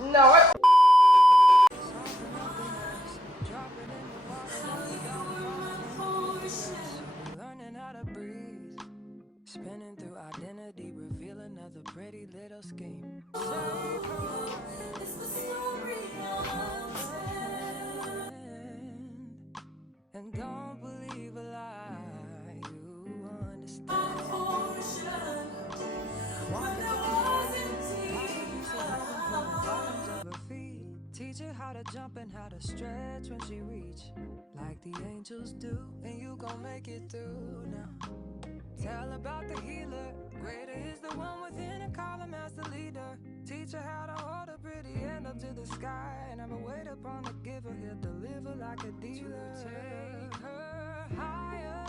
No, I Learning how to breathe, spinning through identity, reveal another pretty little scheme. It's the story of and don't believe a lie. You understand. Teach her how to jump and how to stretch when she reach, like the angels do, and you gon' make it through now. Tell about the healer, greater is the one within and call him as the leader. Teach her how to hold a pretty hand up to the sky, and never wait upon the giver, he'll deliver like a dealer. To take her higher,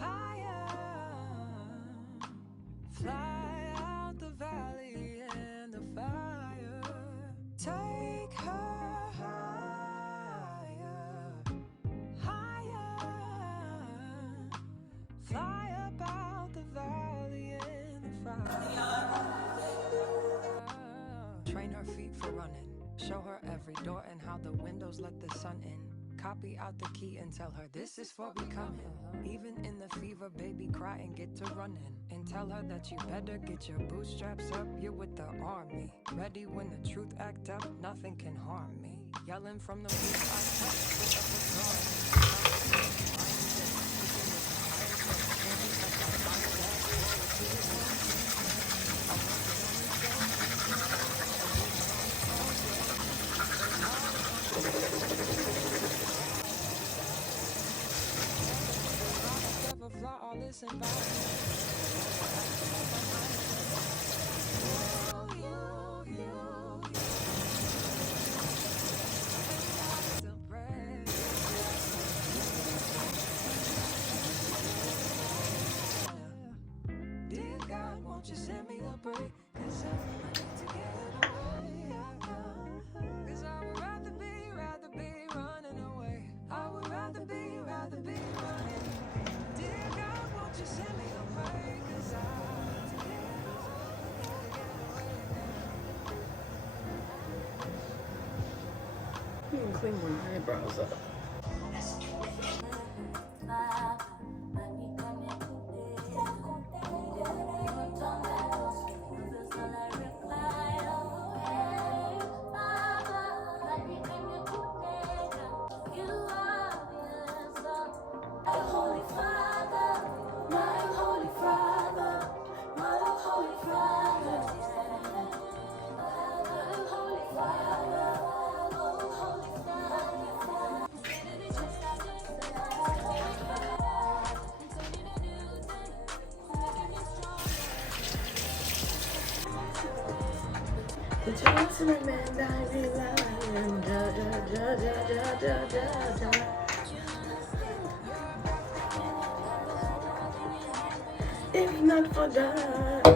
higher, fly out the valley and the fire. Take her higher, higher, fly about the valley and the fire. Train her feet for running, show her every door and how the windows let the sun in. Copy out the key and tell her this is for becoming. Even in the fever, baby, cry and get to running. And tell her that you better get your bootstraps up, you're with the army. Ready when the truth act up, nothing can harm me. Yelling from the roof, I all this Dear God, won't you send me a break? 'Cause I need to get away. 'Cause I would rather be running away. I would rather be running. Dear God, won't you send me a break? 'Cause I need to get away. you can clean my eyebrows up. The Johnson man, I rely on da da da da da da da da. If not for that,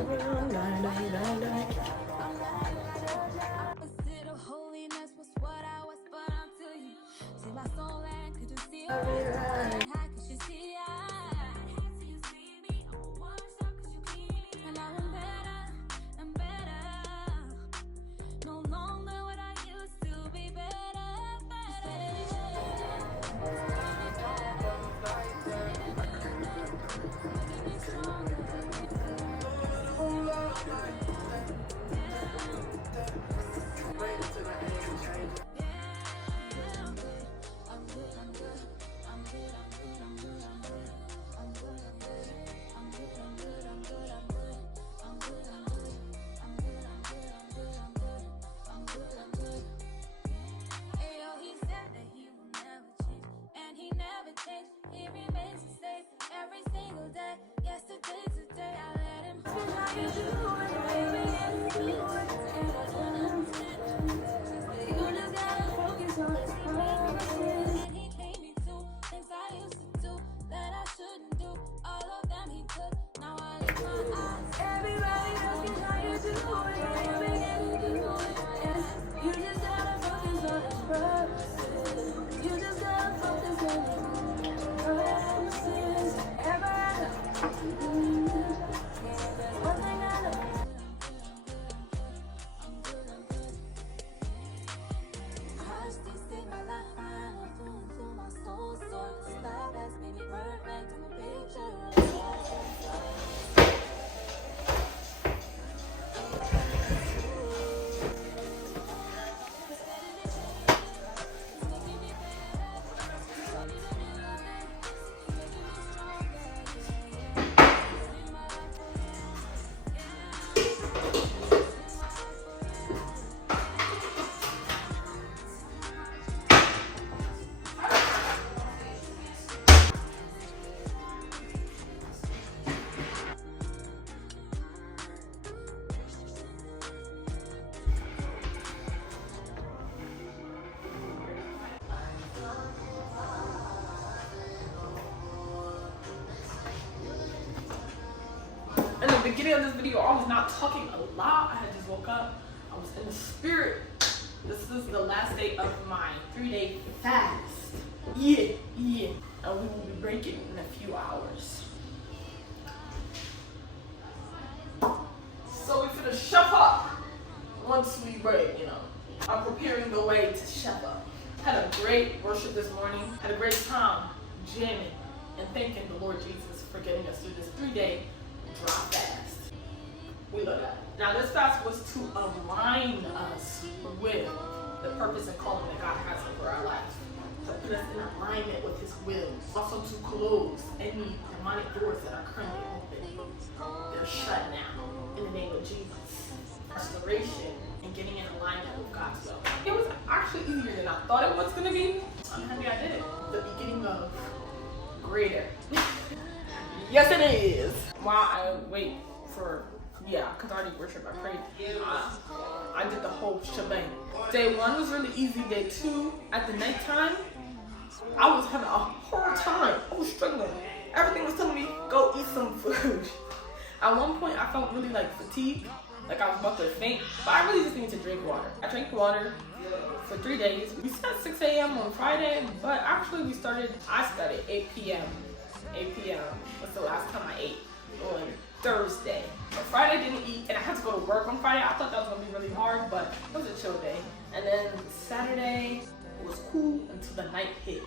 beginning of this video, I was not talking a lot. I had just woke up. I was in the spirit. This is the last day of my 3-day fast. Yeah. And we will be breaking in a few hours. So we're gonna chef up once we break, you know. I'm preparing the way to chef up. Had a great worship this morning. Had a great time jamming and thanking the Lord Jesus for getting us through this 3-day dry fast. We love that. Now this fast was to align us with the purpose and calling that God has over our lives. To put us in alignment with His will. Also to close any demonic doors that are currently open. They're shut now in the name of Jesus. Restoration and getting in alignment with God's will. It was actually easier than I thought it was going to be. I'm happy I did it. The beginning of greater. Yes, it is. While I wait for, because I already worshiped, I prayed. I did the whole shebang. Day 1 was really easy. Day 2, at the nighttime, I was having a hard time. I was struggling. Everything was telling me, go eat some food. At one point, I felt really fatigued, like I was about to faint, but I really just needed to drink water. I drank water for 3 days. We started 6 a.m. on Friday, but actually I started 8 p.m. 8 p.m. was the last time I ate on Thursday. But Friday I didn't eat, and I had to go to work on Friday. I thought that was gonna be really hard, but it was a chill day. And then Saturday was cool until the night hit.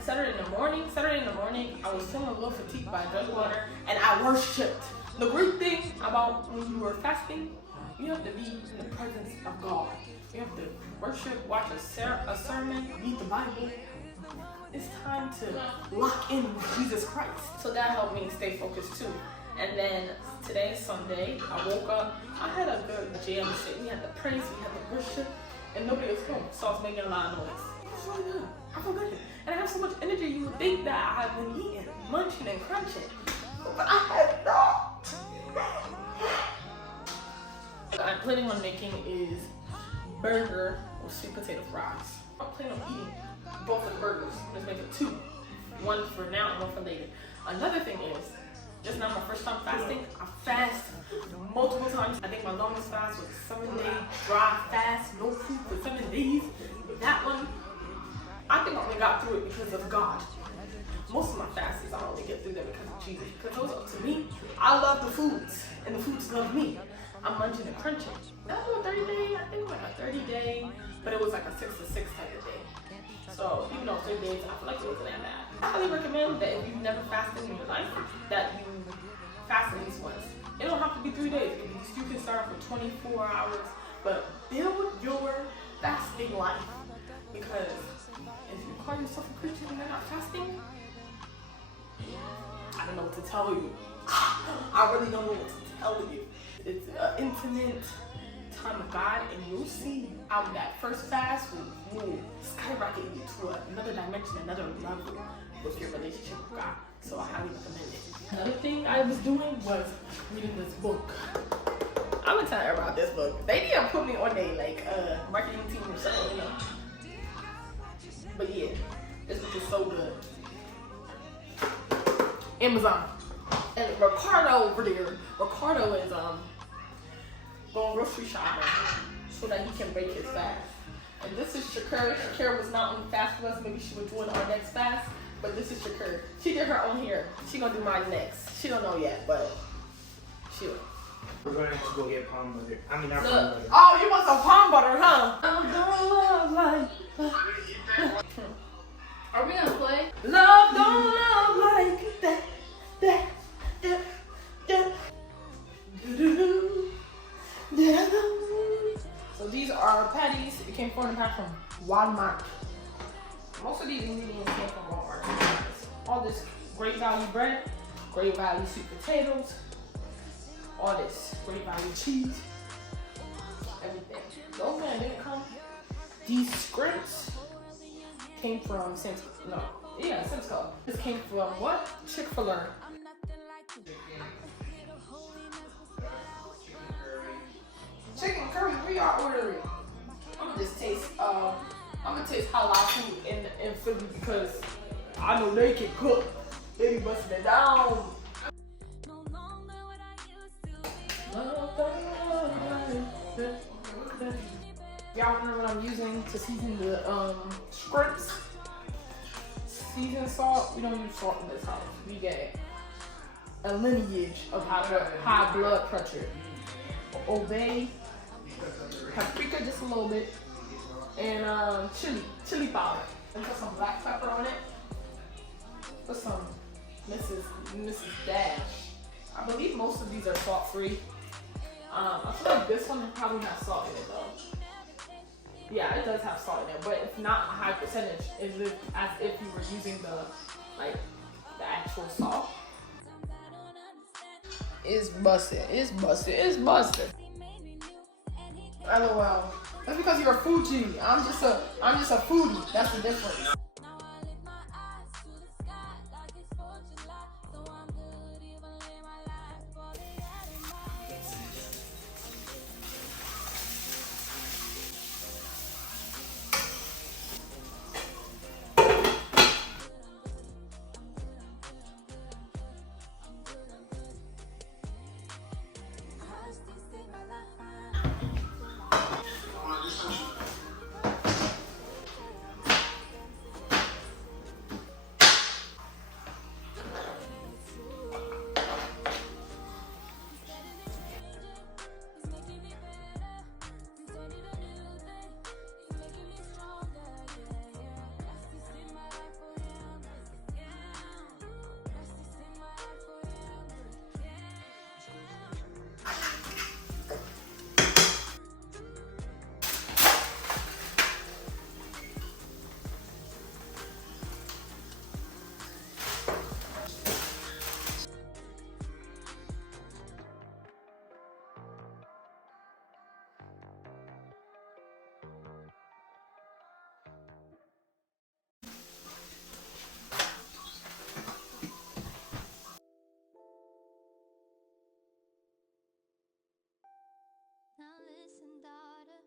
Saturday in the morning, I was feeling a little fatigued, but I drank water and I worshipped. The great thing about when you are fasting, you have to be in the presence of God. You have to worship, watch a sermon, read the Bible. It's time to lock in with Jesus Christ. So that helped me stay focused too. And then today is Sunday. I woke up. I had a good jam. We had the praise, we had the worship, and nobody was home. So I was making a lot of noise. It was really good. I feel good. And I have so much energy, you would think that I've been eating, munching, and crunching. But I had not. What I'm planning on making is burger or sweet potato fries. I'm planning on eating both of the burgers. Let's make it 2. One for now and one for later. Another thing is, just now my first time fasting, I fast multiple times. I think my longest fast was a 7-day dry fast, no food for 7 days. That one, I think I only got through it because of God. Most of my fasts, I only get through them because of Jesus. Because it was up to me. I love the foods, and the foods love me. I'm munching and crunching. That was a 30-day, I think like a 30-day, but it was like a 6 to 6 type of day. So even though 3 days, I feel like it wasn't that bad. I highly recommend that if you've never fasted in your life, that you fast at least once. It don't have to be 3 days. You can start for 24 hours, but build your fasting life. Because if you call yourself a Christian and you're not fasting, I don't know what to tell you. I really don't know what to tell you. It's an intimate time of God, and you'll see how that first fast will skyrocket you to another dimension, another level with your relationship with God. So I highly recommend it. Another thing I was doing was reading this book. I'm gonna tell you about this book. They need to put me on a marketing team or something, you know. But yeah, this book is so good. Amazon. And Ricardo over there. Ricardo is going grocery shopping so that he can break his fast. And this is Shakur. Shakur was not on the fast with us. Maybe she was doing our next fast. But this is Shakur. She did her own hair. She gonna do mine next. She don't know yet, but she will. We're going to go get palm butter. I mean, not palm butter. Oh, you want some palm butter, huh? Oh, don't love like. Are we gonna play? Love don't love like that. So these are patties. It came 4 pack from Walmart. Most of these ingredients came from Walmart. All this great value bread, great value sweet potatoes, all this great value cheese, everything. The only thing that didn't come, these scripts came from Simcoe. This came from what? Chick-fil-A. Chicken curry, we are ordering. I'm gonna just taste halal food in Philly because I know they can cook. They be busting it down. Y'all remember what I'm using to season the scripts? Seasoned salt. We don't use salt in this house. We get a lineage of high blood pressure. Obey, paprika just a little bit, and chili powder. And put some black pepper on it. Put some Mrs. Dash. I believe most of these are salt free. I feel like this one probably has salt in it though. Yeah, it does have salt in it, but it's not a high percentage. As if you were using the actual salt. It's busted. It's busted. It's busted. LOL. That's because you're a Fuji. I'm just a foodie. That's the difference. Now listen, daughter,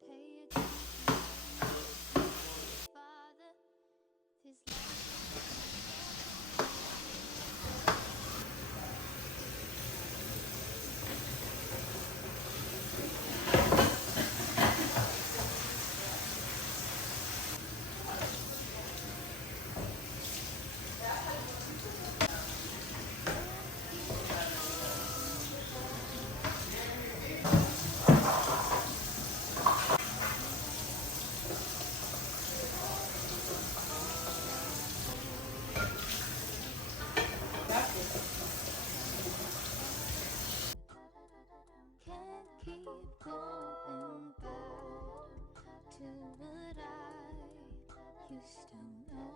pay attention. Father, this can't keep going back to what I used to know.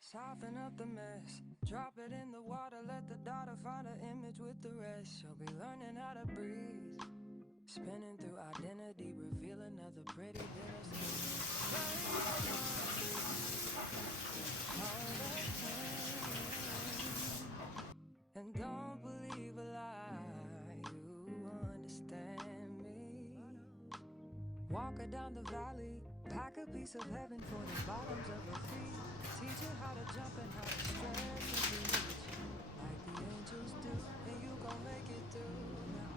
Soften up the mess, drop it in the water, let the daughter find an image with the rest. She'll be learning how to breathe, spinning through identity, reveal another pretty bit of skin. And don't believe a lie, you understand me. Walk her down the valley, pack a piece of heaven for the bottoms of her feet. Teach her how to jump and how to stretch and reach, like the angels do, and you gon' make it through now.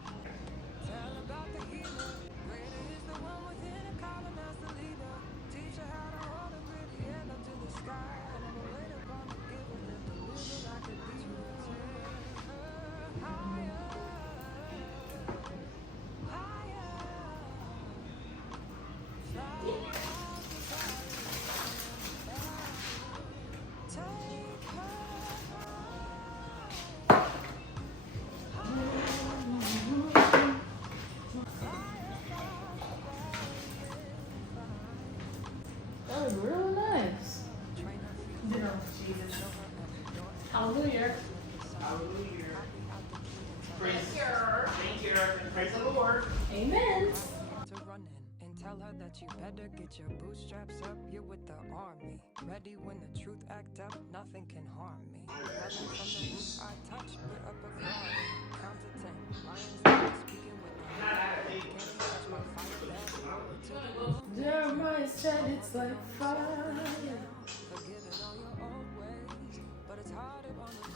Tell about the healer, greater is the one within her, call him as the leader. Teach her how to hold a pretty hand up to the sky, and never wait upon the giver, then deliver like a diva. Higher, higher, That was real nice. Jesus. Hallelujah. Hallelujah. Thank you. Praise the Lord. Amen. to run in and tell her that you better get your bootstraps up. You're with the army, ready when the truth act up. Nothing can harm me. Nothing from the roof I touch, put up a guard. Count to 10. Lions speaking with the can't touch my fire. To the and it's like fire. Forgiving all your old ways, but it's harder on the